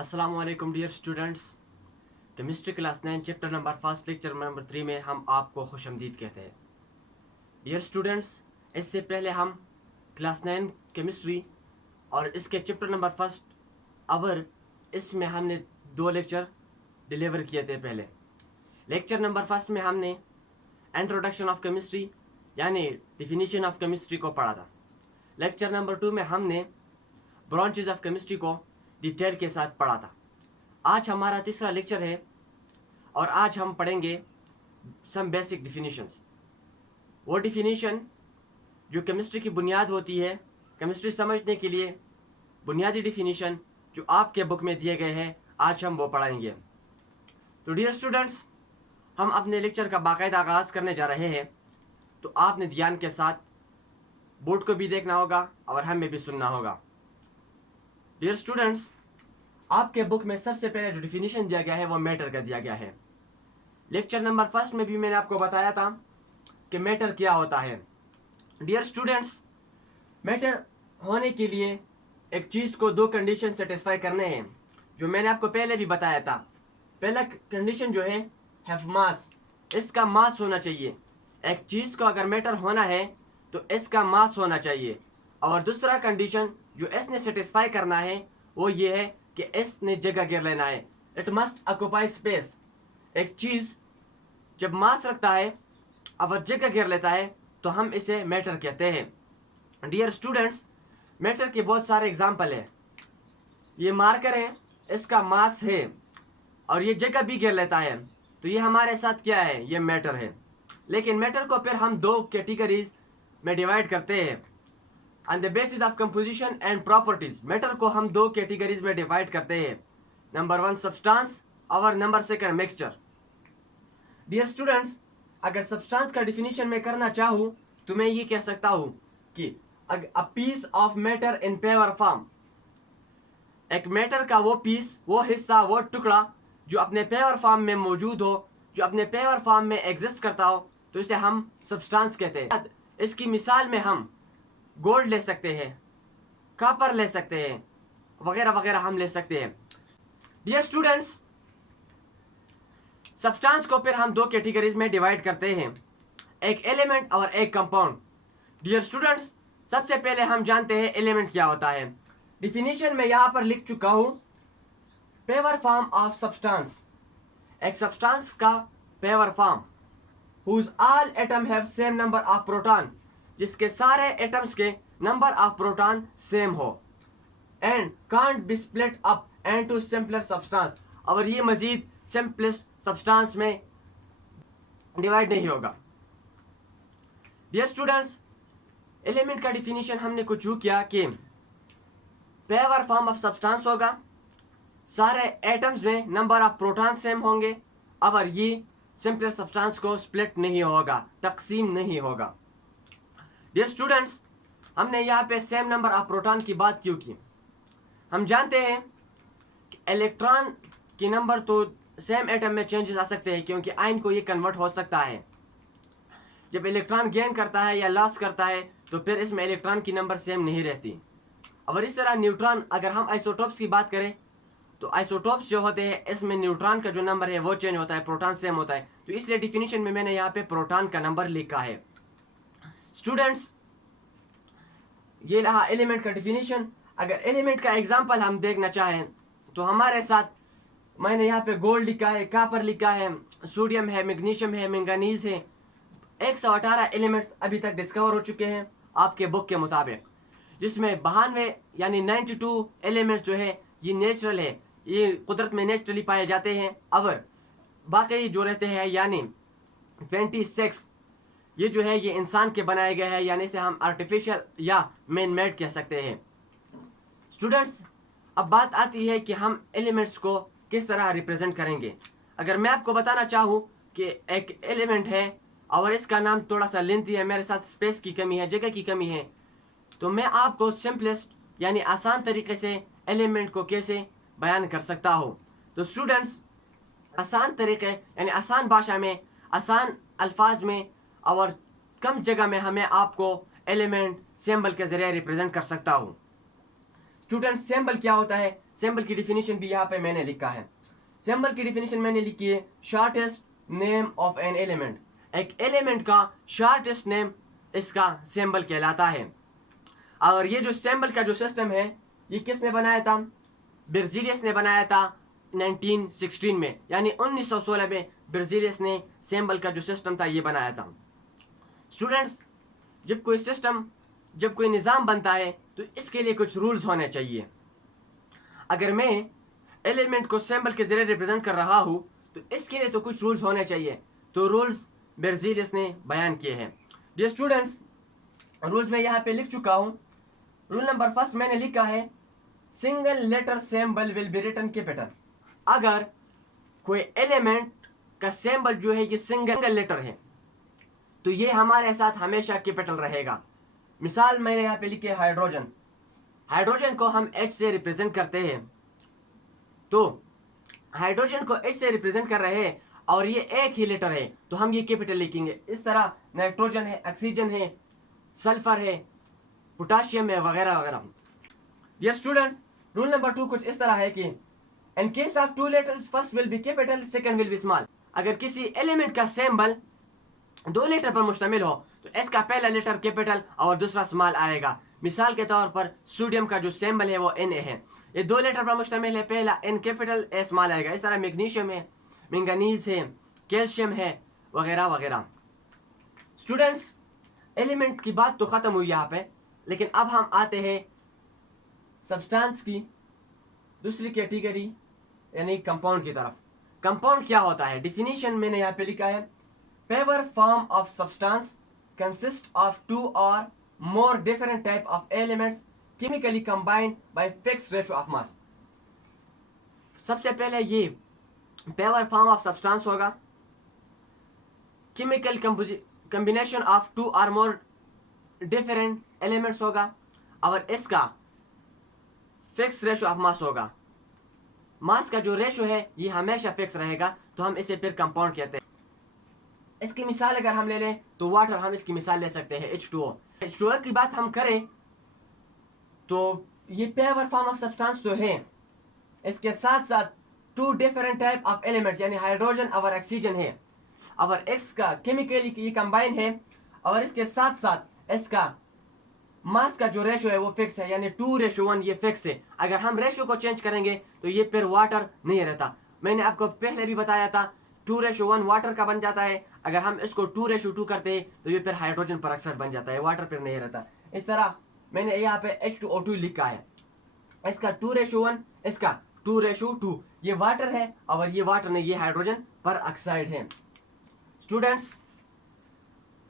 अस्सलाम वालेकुम dear students. Chemistry class 9 chapter number first lecture number 3 में हम आपको खुशमदीद कहते हैं। डियर स्टूडेंट्स, इससे पहले हम क्लास 9 केमिस्ट्री और इसके चैप्टर नंबर फर्स्ट अवर इसमें हमने 2 लेक्चर डिलीवर किए थे। पहले लेक्चर नंबर फर्स्ट में हमने इंट्रोडक्शन ऑफ केमिस्ट्री यानी डिफिनीशन ऑफ केमिस्ट्री को पढ़ा था। लेक्चर नंबर 2 में हमने ब्रांचेज ऑफ केमिस्ट्री को डिटेल के साथ पढ़ा था। आज हमारा तीसरा लेक्चर है और आज हम पढ़ेंगे सम बेसिक डिफिनीशंस। वो डिफिनीशन जो केमिस्ट्री की बुनियाद होती है, केमिस्ट्री समझने के लिए बुनियादी डिफिनीशन जो आपके बुक में दिए गए हैं, आज हम वो पढ़ाएंगे। तो डियर स्टूडेंट्स, हम अपने लेक्चर का बाकायदा आगाज़ करने जा रहे हैं, तो आपने ध्यान के साथ बोर्ड को भी देखना होगा और हमें भी सुनना होगा। डियर स्टूडेंट्स, आपके बुक में सबसे पहले जो डिफिनीशन दिया गया है वो मैटर का दिया गया है। लेक्चर नंबर फर्स्ट में भी मैंने आपको बताया था कि मैटर क्या होता है। डियर स्टूडेंट्स, मैटर होने के लिए एक चीज़ को 2 कंडीशन सेटिस्फाई करने हैं, जो मैंने आपको पहले भी बताया था। पहला कंडीशन जो है हैव मास, इसका मास होना चाहिए। एक चीज़ को अगर मैटर होना है तो इसका मास होना चाहिए। और दूसरा कंडीशन जो इसने सेटिस्फाई करना है वो ये है कि इसने जगह घेर लेना है। It must occupy space. एक चीज़ जब मास रखता है और जगह घेर लेता है तो हम इसे मैटर कहते हैं। डियर स्टूडेंट्स, मैटर के बहुत सारे एग्जाम्पल हैं। ये मार्कर है, इसका मास है और ये जगह भी घेर लेता है, तो ये हमारे साथ क्या है? ये मैटर है। लेकिन मैटर को फिर हम 2 कैटेगरीज में डिवाइड करते हैं on the basis of composition and properties. Matter को हम 2 कैटेगरीज में डिवाइड करते हैं, नंबर 1 सब्सटेंस और नंबर 2 मिक्सचर। डियर स्टूडेंट्स, अगर सब्सटेंस का डिफिनीशन में करना चाहूँ तो मैं ये कह सकता हूँ कि a piece of matter in paper form. एक मैटर का वो पीस, वो हिस्सा, वो टुकड़ा जो अपने पेपर फॉर्म में मौजूद हो, जो अपने पेपर फॉर्म में एग्जिस्ट करता हो, तो इसे हम सब्सटेंस कहते हैं। इसकी मिसाल में हम गोल्ड ले सकते हैं, कॉपर ले सकते हैं, वगैरह वगैरह हम ले सकते हैं। डियर स्टूडेंट्स, सब्सटेंस को फिर हम 2 कैटेगरीज में डिवाइड करते हैं, एक एलिमेंट और एक कंपाउंड। डियर स्टूडेंट्स, सबसे पहले हम जानते हैं एलिमेंट क्या होता है। डिफिनीशन में यहां पर लिख चुका हूं, पेपर फॉर्म ऑफ सब्सटेंस। एक सब्सटेंस का paper form whose all atom have same number of proton, जिसके सारे एटम्स के नंबर ऑफ प्रोटॉन सेम हो, and can't be split up into simpler substance, और ये मजीद सिंपलेस्ट सब्सटेंस में डिवाइड नहीं होगा। डियर स्टूडेंट्स, एलिमेंट का डिफिनीशन हमने कुछ यूं किया कि पेपर फॉर्म ऑफ सब्सटेंस होगा, सारे एटम्स में नंबर ऑफ प्रोटॉन सेम होंगे, और ये सिंपलर सब्सटेंस को स्प्लिट नहीं होगा, तकसीम नहीं होगा। डियर स्टूडेंट्स, हमने यहाँ पे सेम नंबर ऑफ प्रोटॉन की बात क्यों की? हम जानते हैं कि इलेक्ट्रॉन की नंबर तो सेम एटम में चेंजेस आ सकते हैं, क्योंकि आयन को ये कन्वर्ट हो सकता है। जब इलेक्ट्रॉन गेन करता है या लॉस करता है तो फिर इसमें इलेक्ट्रॉन की नंबर सेम नहीं रहती। और इस तरह न्यूट्रॉन, अगर हम आइसोटोप्स की बात करें तो आइसोटोप्स जो होते हैं इसमें न्यूट्रॉन का जो नंबर है वो चेंज होता है, प्रोटॉन सेम होता है। तो इसलिए डिफिनीशन में मैंने यहाँ पे प्रोटॉन का नंबर लिखा है। स्टूडेंट्स, ये रहा एलिमेंट का डिफिनीशन। अगर एलिमेंट का एग्जांपल हम देखना चाहें तो हमारे साथ मैंने यहाँ पे गोल्ड लिखा है, कॉपर लिखा है, सोडियम है, मैग्नीशियम है, मैंगनीज है। 118 एलिमेंट्स अभी तक डिस्कवर हो चुके हैं आपके बुक के मुताबिक, जिसमें 92 यानी 92 एलिमेंट्स जो है ये नेचुरल है, ये कुदरत में नेचुरली पाए जाते हैं। और बाकी जो रहते हैं यानी 26 ये जो है ये इंसान के बनाए गए हैं, यानी इसे हम आर्टिफिशियल या मैन मेड कह सकते हैं। स्टूडेंट्स, अब बात आती है कि हम एलिमेंट्स को किस तरह रिप्रेजेंट करेंगे। अगर मैं आपको बताना चाहूँ कि एक एलिमेंट है और इसका नाम थोड़ा सा लेंथी है, मेरे साथ स्पेस की कमी है, जगह की कमी है, तो मैं आपको सिंपलेस्ट यानी आसान तरीके से एलिमेंट को कैसे बयान कर सकता हूँ। तो स्टूडेंट्स, आसान तरीके यानी आसान भाषा में, आसान अल्फाज में और कम जगह में हमें आपको एलिमेंट सिंबल के जरिए रिप्रेजेंट कर सकता हूँ। स्टूडेंट सिंबल क्या होता है? सिंबल की डिफिनीशन भी यहाँ पे मैंने लिखा है। सिंबल की डिफिनीशन मैंने लिखी है, shortest name of an element. एक एलिमेंट का शॉर्टेस्ट नेम इसका सिंबल कहलाता है। और ये जो सिंबल का जो सिस्टम है ये किसने बनाया था? बेrzelius ने बनाया था 1916 में, यानी 1916 में बेrzelius ने सिंबल का जो सिस्टम था ये बनाया था। स्टूडेंट्स, जब कोई सिस्टम, जब कोई निज़ाम बनता है तो इसके लिए कुछ रूल्स होने चाहिए। अगर मैं एलिमेंट को सिंबल के जरिए रिप्रेजेंट कर रहा हूँ तो इसके लिए तो कुछ रूल्स होने चाहिए। तो रूल्स बेrzelius ने बयान किए हैं। डियर स्टूडेंट्स, रूल्स मैं यहाँ पे लिख चुका हूँ। रूल नंबर फर्स्ट मैंने लिखा है, single letter symbol will be written capital. अगर कोई एलिमेंट का सिंबल जो है ये सिंगल लेटर है तो ये हमारे साथ हमेशा कैपिटल रहेगा। मिसाल मैंने यहाँ पे लिखी है हाइड्रोजन। हाइड्रोजन को हम H से रिप्रेजेंट करते हैं, तो हाइड्रोजन को H से रिप्रेजेंट कर रहे हैं और ये एक ही लेटर है तो हम ये कैपिटल लिखेंगे। इस तरह नाइट्रोजन है, ऑक्सीजन है, सल्फर है, पोटाशियम है, वगैरह वगैरह। डियर स्टूडेंट्स, रूल नंबर 2 कुछ इस तरह है कि in case of two letters first will be capital, second will be small. अगर किसी एलिमेंट का सिंबल दो लेटर पर मुश्तमिल हो तो इसका पहला लेटर कैपिटल और दूसरा स्मॉल आएगा। मिसाल के तौर पर सोडियम का जो सिंबल है वो Na है, ये दो लेटर पर मुश्तमिल है, पहला N कैपिटल A स्मॉल आएगा। इस तरह मैग्नीशियम है, मैंगनीज है, कैल्शियम है, वगैरह वगैरह। स्टूडेंट्स, एलिमेंट की बात तो खत्म हुई यहाँ पे, लेकिन अब हम आते हैं सब्सटेंस की दूसरी कैटेगरी यानी कंपाउंड की तरफ। कंपाउंड क्या होता है? डिफिनीशन मैंने यहाँ पे लिखा है, pure form of substance consist of two और more different type of elements chemically combined by fixed ratio of mass. सबसे पहले ये पेवर फॉर्म ऑफ सब्सटेंस होगा, केमिकल कॉम्बिनेशन ऑफ टू और मोर डिफरेंट एलिमेंट्स होगा, और इसका फिक्स रेशो ऑफ मास होगा। मास का जो रेशो है ये हमेशा फिक्स रहेगा, तो हम इसे फिर कंपाउंड कहते हैं। इसकी मिसाल अगर हम ले लें तो वाटर, हम इसकी मिसाल ले सकते हैं H2O। H2O की बात हम करें तो ये पेवर फॉर्म ऑफ सब्सटेंस तो है, इसके साथ साथ two different type of element यानी हाइड्रोजन और ऑक्सीजन है, और इसका केमिकली ये कंबाइन है, और इसके साथ साथ इसका मास का जो रेशो है वो फिक्स है, यानी 2:1 ये फिक्स है। अगर हम रेशो को चेंज करेंगे तो ये फिर वाटर नहीं रहता। मैंने आपको पहले भी बताया था 2:1 वाटर का बन जाता है, अगर हम इसको 2:2 करते हैं तो ये फिर हाइड्रोजन परऑक्साइड बन जाता है, वाटर फिर नहीं रहता। इस तरह मैंने यहाँ पे H2O2 लिखा है, इसका 2:1, इसका 2:2, ये वाटर है और ये वाटर नहीं, ये हाइड्रोजन परऑक्साइड है। स्टूडेंट्स,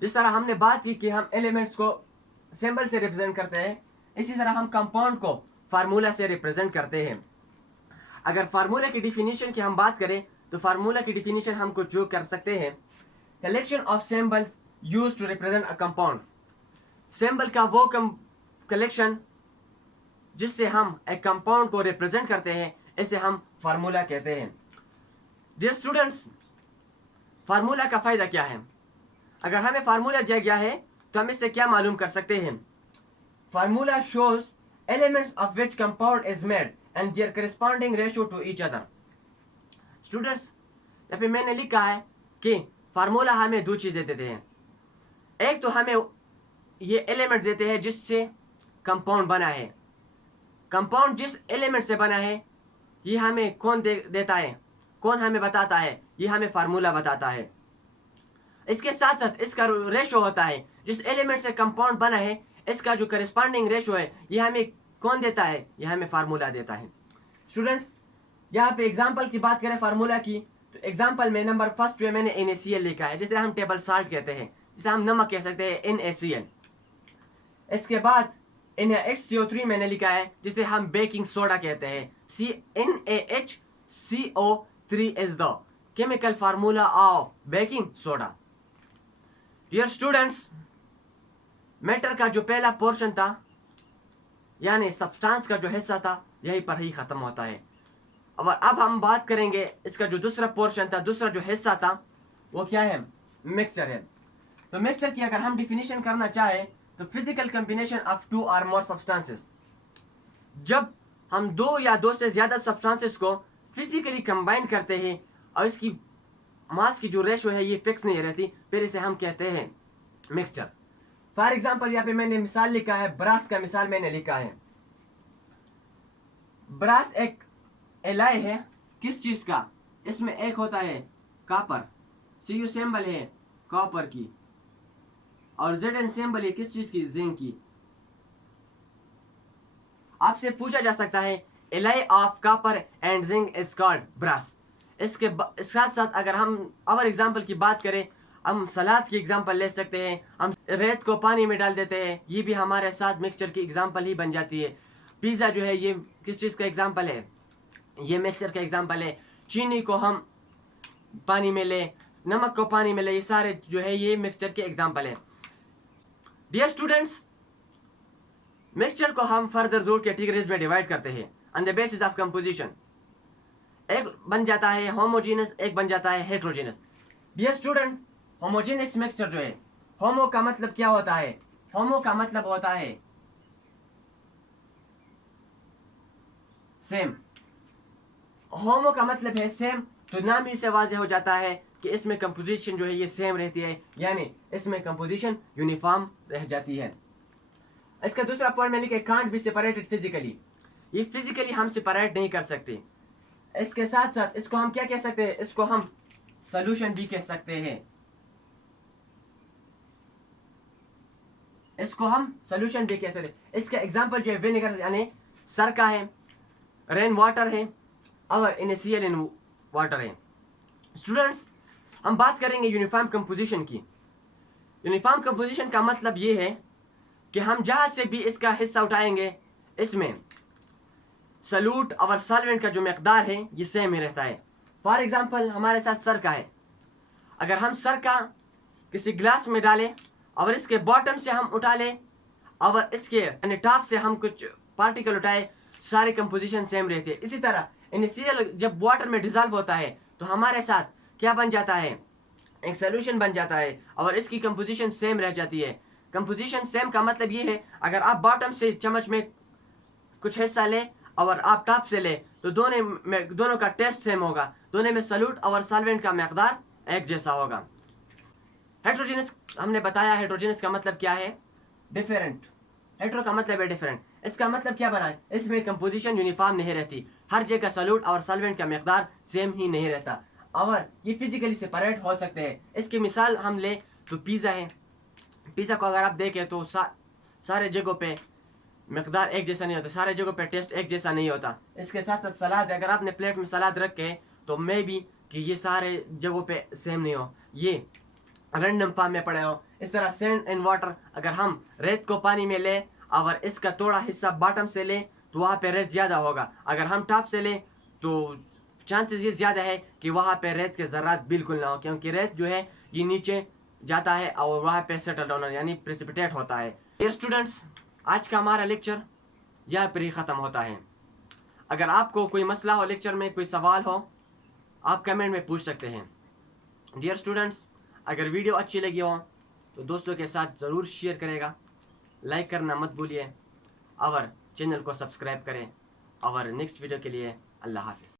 जिस तरह हमने बात की कि हम एलिमेंट्स को सिंबल से रिप्रेजेंट करते हैं, इसी तरह हम कंपाउंड को फार्मूला से रिप्रेजेंट करते हैं। अगर फार्मूला की डिफिनीशन की हम बात करें तो फार्मूला की डिफिनीशन हम कुछ जो कर सकते हैं, collection of symbols used to represent a compound. Symbol का वो कलेक्शन जिससे हम एक कंपाउंड को रिप्रेजेंट करते हैं, इसे हम फार्मूला कहते हैं। डियर स्टूडेंट्स, फार्मूला का फायदा क्या है? अगर हमें फार्मूला दिया गया है तो हम इससे क्या मालूम कर सकते हैं? Formula shows elements of which compound is made and their corresponding ratio to each other. Students, यहाँ पे मैंने लिखा है कि फार्मूला हमें दो चीजें देते हैं। एक तो हमें ये एलिमेंट देते हैं जिससे कंपाउंड बना है, कंपाउंड जिस एलिमेंट से बना है ये हमें कौन देता है, कौन हमें बताता है? ये हमें फार्मूला बताता है। इसके साथ साथ इसका रेशो होता है, जिस एलिमेंट से कंपाउंड बना है इसका जो करेस्पॉन्डिंग रेशो है ये हमें कौन देता है? ये हमें फार्मूला देता है। स्टूडेंट, यहाँ पे एग्जांपल की बात करें फार्मूला की, तो एग्जांपल में नंबर फर्स्ट में मैंने NaCl लिखा है, जिसे हम टेबल साल्ट कहते हैं, जिसे हम नमक कह सकते हैं NaCl। इसके बाद NaHCO3 मैंने लिखा है, जिसे हम बेकिंग सोडा कहते हैं। NaHCO3 is the chemical formula of baking soda. Dear students, matter का जो पहला पोर्शन था यानी सब्सटेंस का जो हिस्सा था यहीं पर ही खत्म होता है, और अब हम बात करेंगे इसका जो दूसरा पोर्शन था, दूसरा जो हिस्सा था वो क्या है? मिक्सचर है। तो मिक्सचर की अगर हम डिफिनीशन करना चाहे तो फिजिकल कॉम्बिनेशन ऑफ टू और मोर सब्सटेंसेस। जब हम दो या दो से ज़्यादा सब्सटेंसेस को फिजिकली कंबाइन करते हैं और इसकी मास की जो रेशो है ये फिक्स नहीं रहती, फिर इसे हम कहते हैं मिक्सचर। फॉर एग्जाम्पल यहाँ पे मैंने मिसाल लिखा है, ब्रास का मिसाल मैंने लिखा है। ब्रास एक एलॉय है किस चीज का, इसमें एक होता है कॉपर, Cu सिंबल है कॉपर की, और Zn सिंबल है किस चीज की, जिंक की। आपसे पूछा जा सकता है alloy of copper and zinc is called brass. इसके साथ साथ अगर हम और एग्जाम्पल की बात करें, हम सलाद की एग्जाम्पल ले सकते हैं। हम रेत को पानी में डाल देते हैं, ये भी हमारे साथ मिक्सचर की एग्जाम्पल ही बन जाती है। पिज़्ज़ा जो है ये किस चीज़ का एग्जाम्पल है, ये मिक्सचर का एग्जाम्पल है। चीनी को हम पानी में ले, नमक को पानी में ले, ये सारे जो है ये मिक्सचर के एग्जाम्पल है। डियर स्टूडेंट्स, मिक्सचर को हम फर्दर दो कैटेगरीज में डिवाइड करते हैं on the basis of composition. एक बन जाता है होमोजेनस, एक बन जाता है heterogeneous. Dear student, homogeneous mixture जो है, होमो का मतलब क्या होता है, होमो का मतलब होता है सेम। होमो का मतलब है सेम, तो नाम ही से वाज़ेह हो जाता है कि इसमें कंपोजिशन जो है ये सेम रहती है, यानी इसमें कंपोजिशन यूनिफॉर्म रह जाती है। इसका दूसरा पॉइंट मैंने लिखा, कांट बी सेपरेटेड फिजिकली। ये फिजिकली हम सेपरेट नहीं कर सकते। इसके साथ साथ इसको हम क्या कह सकते हैं, इसको हम सॉल्यूशन भी कह सकते हैं। इसको हम सॉल्यूशन भी कह सकते हैं। इसका एग्जांपल जो है विनेगर यानी सरका है, रेन वाटर है, और NaCl इन वाटर है। स्टूडेंट्स, हम बात करेंगे यूनिफॉर्म कंपोजिशन की। यूनिफॉर्म कंपोजिशन का मतलब ये है कि हम जहां से भी इसका हिस्सा उठाएंगे, इसमें सल्यूट और सॉल्वेंट का जो मकदार है ये सेम ही रहता है। फॉर एग्जांपल हमारे साथ सरका है, अगर हम सरका किसी ग्लास में डालें और इसके बॉटम से हम उठा लें और इसके यानी टॉप से हम कुछ पार्टिकल उठाए, सारी कंपोजिशन सेम रहती है। इसी तरह NaCl जब वाटर में डिजॉल्व होता है तो हमारे साथ क्या बन जाता है, एक सॉल्यूशन बन जाता है और इसकी कंपोजिशन सेम रह जाती है। कंपोजिशन सेम का मतलब ये है, अगर आप बॉटम से चम्मच में कुछ हिस्सा ले और आप टॉप से ले तो दोनों का टेस्ट सेम होगा, दोनों में सॉल्यूट और सॉल्वेंट का मकदार एक जैसा होगा। हेट्रोजेनस हमने बताया, हेट्रोजेनस का मतलब क्या है, डिफरेंट। हेट्रो का मतलब है डिफरेंट, इसका मतलब क्या बना है, इसमें कंपोजिशन यूनिफॉर्म नहीं रहती, हर जगह सॉल्यूट और सॉल्वेंट का मकदार सेम ही नहीं रहता और ये फिजिकली सेपरेट हो सकते हैं। इसकी मिसाल हम ले तो पिज़्ज़ा है। पिज़्ज़ा को अगर आप देखें तो सारे जगहों पे मकदार एक जैसा नहीं होता, सारे जगहों पे टेस्ट एक जैसा नहीं होता। इसके साथ साथ सलाद, अगर आपने प्लेट में सलाद रखे तो मे भी कि ये सारे जगहों पे सेम नहीं हो, ये रैंडम फॉर्म में पड़े हो। इस तरह सैंड एंड वाटर, अगर हम रेत को पानी में ले और इसका थोड़ा हिस्सा बॉटम से ले तो वहाँ पे रेत ज़्यादा होगा, अगर हम टॉप से ले तो चांसेस ये ज़्यादा है कि वहाँ पे रेत के ज़र्रात बिल्कुल ना हो, क्योंकि रेत जो है ये नीचे जाता है और वहाँ पे सेटल डाउन यानी प्रेसिपिटेट होता है। डियर स्टूडेंट्स, आज का हमारा लेक्चर यहाँ पर ही ख़त्म होता है। अगर आपको कोई मसला हो, लेक्चर में कोई सवाल हो, आप कमेंट में पूछ सकते हैं। डियर स्टूडेंट्स, अगर वीडियो अच्छी लगी हो तो दोस्तों के साथ ज़रूर शेयर करेगा, लाइक करना मत भूलिए और चैनल को सब्सक्राइब करें। और नेक्स्ट वीडियो के लिए अल्लाह हाफिज़।